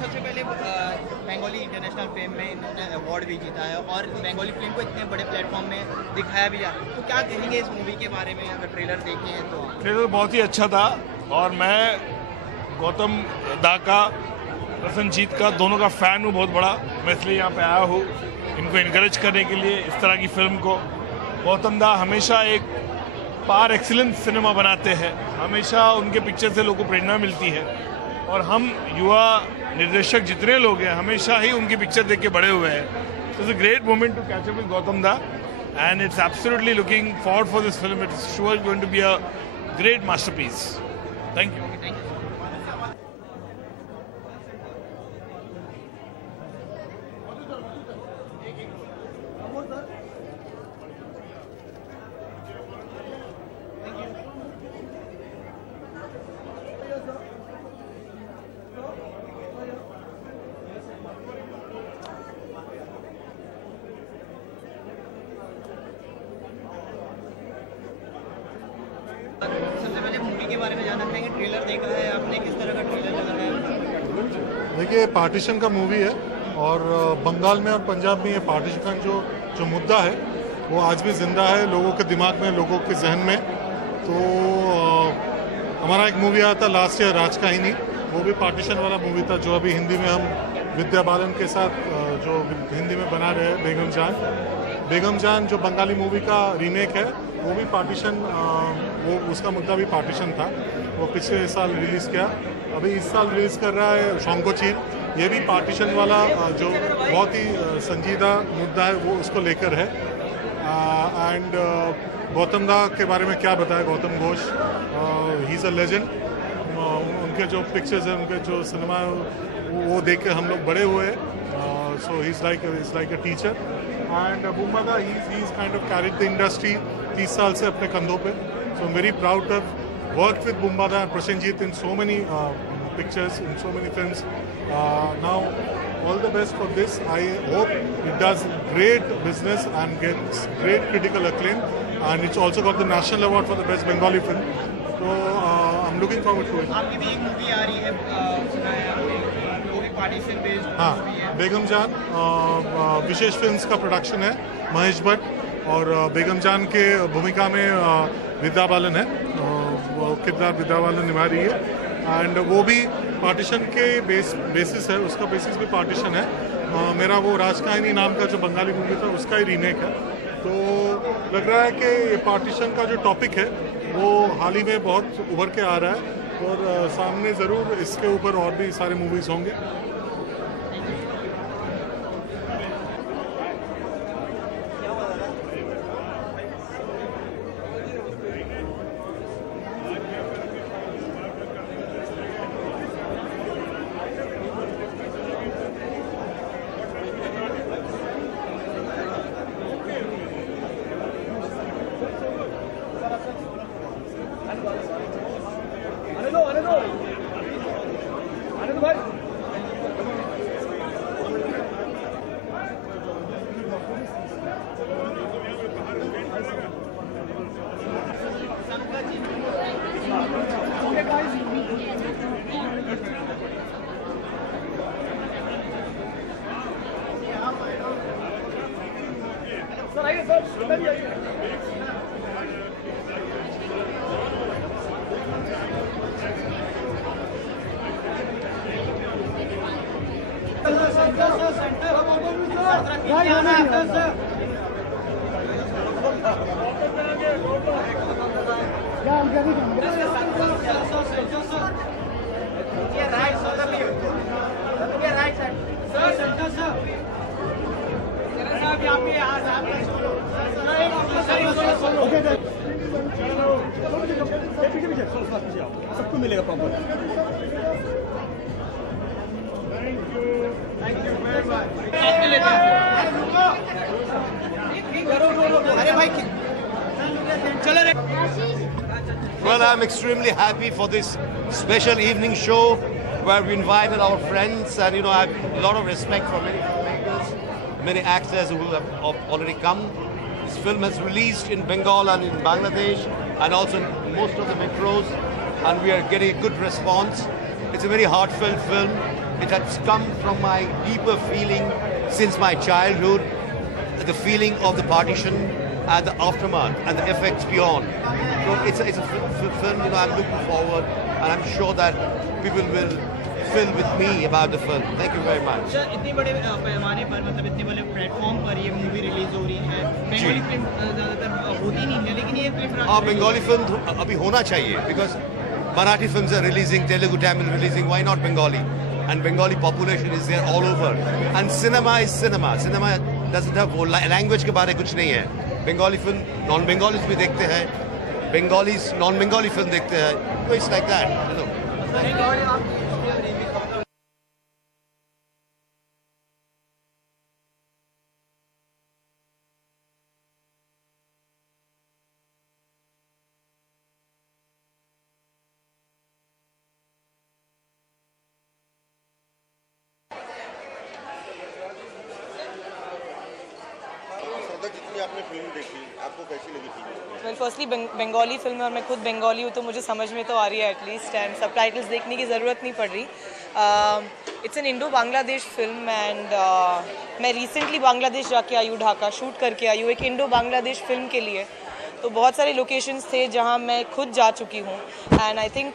सबसे पहले Bengali international film में इन्होंने अवार्ड भी जीता है और बंगाली फिल्म को इतने बड़े प्लेटफॉर्म में दिखाया भी जा, तो क्या कहेंगे इस मूवी के बारे में? अगर ट्रेलर देखे हैं तो ट्रेलर बहुत ही अच्छा था और मैं गौतम दा का, प्रसन्नजीत का, दोनों का फ़ैन हूँ बहुत बड़ा। मैं इसलिए यहाँ पे आया हूँ इनको इनकरेज करने के लिए इस तरह की फिल्म को। गौतम दा हमेशा एक पार एक्सीलेंस सिनेमा बनाते हैं, हमेशा उनके पिक्चर से लोगों को प्रेरणा मिलती है और हम युवा निर्देशक जितने लोग हैं हमेशा ही उनकी पिक्चर देख के बड़े हुए हैं। It's a great moment to catch up with Gautam da and it's absolutely looking forward for this film. It's sure going to be a great masterpiece. Thank you. सबसे पहले मूवी के बारे में जानना चाहेंगे, ट्रेलर देखा है आपने, किस तरह का ट्रेलर लगा है? देखिए, पार्टीशन का मूवी है और बंगाल में और पंजाब में ये पार्टीशन का जो मुद्दा है वो आज भी जिंदा है लोगों के दिमाग में, लोगों के जहन में। तो हमारा एक मूवी आया था लास्ट ईयर, राज कहानी, वो भी पार्टीशन वाला मूवी था, जो अभी हिंदी में हम विद्या बालन के साथ जो हिंदी में बना रहे हैं, बेगम जान जो बंगाली मूवी का रीमेक है, वो भी पार्टीशन, वो उसका मुद्दा भी पार्टीशन था। वो पिछले साल रिलीज़ किया, अभी इस साल रिलीज़ कर रहा है शंकोचीर। ये भी पार्टीशन वाला जो बहुत ही संजीदा मुद्दा है वो उसको लेकर है। एंड गौतम दा के बारे में क्या बताया, Gautam Ghosh, he is a legend. उनके जो पिक्चर्स हैं, उनके जो सिनेमा वो देख के हम लोग बड़े हुए। So he is like a teacher. And Bumba da, he is kind of carried the industry 30 साल से अपने कंधों पे। So I am very proud to have worked with Bumba da and Prosenjit in so many pictures, in so many films. Now all the best for this. I hope it does great business and gets great critical acclaim. and it's also got the national award for the best Bengali film. So I'm looking forward to it. आपकी भी एक movie आ रही है, सुना है आपने, वो भी पार्टीशन बेस्ड हाँ, मूवी है। बेगम जान विशेष फिल्म्स का प्रोडक्शन है, महेश भट्ट, और बेगम जान के भूमिका में विद्या बालन है, वो किरदार विद्या बालन निभा रही है, एंड वो भी पार्टीशन के बेसिस है, उसका बेसिस भी पार्टीशन है। मेरा वो राजकहानी नाम का जो बंगाली मूवी था उसका ही रीमेक है। तो लग रहा है कि ये पार्टीशन का जो टॉपिक है वो हाल ही में बहुत उभर के आ रहा है, और सामने ज़रूर इसके ऊपर और भी सारे मूवीज़ होंगे। सबको मिलेगा प्रॉपर। अरे भाई चलो रे। Well, I'm extremely happy for this special evening show where we invited our friends, and you know, I have a lot of respect for many filmmakers, many actors who have already come. This film has released in Bengal and in Bangladesh, and also in most of the metros, and we are getting a good response. It's a very heartfelt film. It has come from my deeper feeling since my childhood, the feeling of the partition and the aftermath and the effects beyond. So it's a film, you know, I'm looking forward, and I'm sure that people will feel with me about the film. Thank you very much. Sir, इतने बड़े पैमाने पर, मतलब इतने बड़े platform पर ये movie release हो रही है। बंगाली फिल्म ज़्यादातर होती नहीं है, लेकिन ये फिल्म हाँ, बंगाली फिल्म अभी होना चाहिए, because Marathi films are releasing, Telugu, Tamil releasing. Why not Bengali? And Bengali population is there all over. And cinema is cinema. Cinema doesn't have language के बारे कुछ नहीं है. Bengali film non Bengalis भी देखते हैं, Bengalis non Bengali film देखते हैं. So it's like that, you know. आपने फिल्म देखी, आपको कैसी लगी film? Well firstly Bengali film है और मैं खुद बंगाली हूँ, तो मुझे समझ में तो आ रही है एटलीस्ट, एंड सबटाइटल्स देखने की ज़रूरत नहीं पड़ रही। It's an Indo Bangladesh film, and मैं रिसेंटली बांग्लादेश जाके आई हूँ, ढाका शूट करके आई हूँ एक इंडो बांग्लादेश फिल्म के लिए। तो बहुत सारे लोकेशंस थे जहाँ मैं खुद जा चुकी हूँ, एंड आई थिंक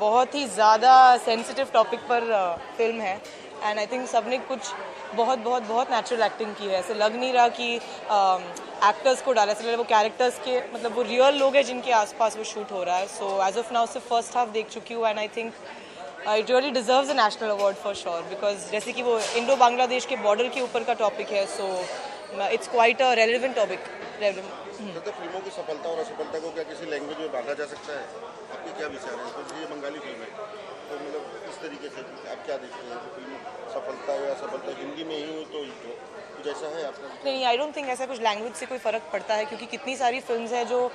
बहुत ही ज़्यादा सेंसिटिव टॉपिक पर फिल्म है, एंड आई थिंक सबने कुछ बहुत नेचुरल एक्टिंग की है। ऐसे लग नहीं रहा कि एक्टर्स को डाला, ऐसे वो कैरेक्टर्स के, मतलब वो रियल लोग हैं जिनके आसपास वो शूट हो रहा है। सो एज ऑफ नाउ सिर्फ फर्स्ट हाफ देख चुकी हूँ, and I think it really deserves a national award for sure, because जैसे कि वो इंडो बांग्लादेश के बॉर्डर के ऊपर का टॉपिक है, so it's quite a relevant topic. तो फिल्मों की सफलता और असफलता को क्या किसी लैंग्वेज में बांटा जा सकता है? आपके क्या विचार है? तो ये बंगाली फिल्म है, तो मतलब इस तरीके से आप क्या देखते हैं? फिल्म सफलता या असफलता हिंदी में ही हो तो कुछ ऐसा है आपका? नहीं, आई डोंट थिंक ऐसा कुछ लैंग्वेज से कोई फ़र्क पड़ता है, क्योंकि कितनी सारी फिल्म्स हैं जो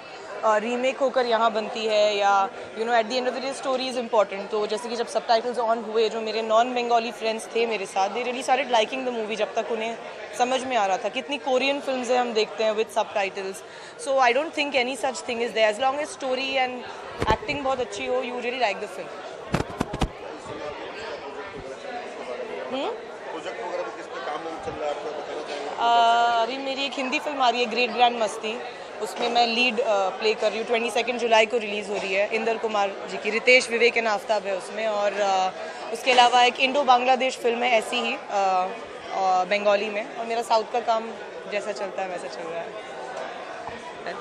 रीमेक होकर यहाँ बनती है, या you know at the end of the day story is important. तो जैसे कि जब सबटाइटल्स ऑन हुए, जो मेरे नॉन बंगाली फ्रेंड्स थे मेरे साथ, they really started liking the movie जब तक उन्हें समझ में आ रहा था। कितनी कोरियन फिल्म्स हैं हम देखते हैं with subtitles. So I don't think any such thing is there, as long as story and acting बहुत अच्छी हो, you really like the film. Project वगैरह पे किस पे काम चल रहा है आपका, बताना चाहेंगे? अभी मेरी एक हिंदी फिल्म आ रही है, ग्रेट ग्रैंड मस्ती, उसमें मैं लीड प्ले कर रही हूँ। 22 जुलाई को रिलीज़ हो रही है। इंदर कुमार जी की, रितेश विवेक एंड आफ्ताब है उसमें। और उसके अलावा एक इंडो बांग्लादेश फिल्म है ऐसी ही बंगाली में। और मेरा साउथ का काम जैसा चलता है वैसा चल रहा है।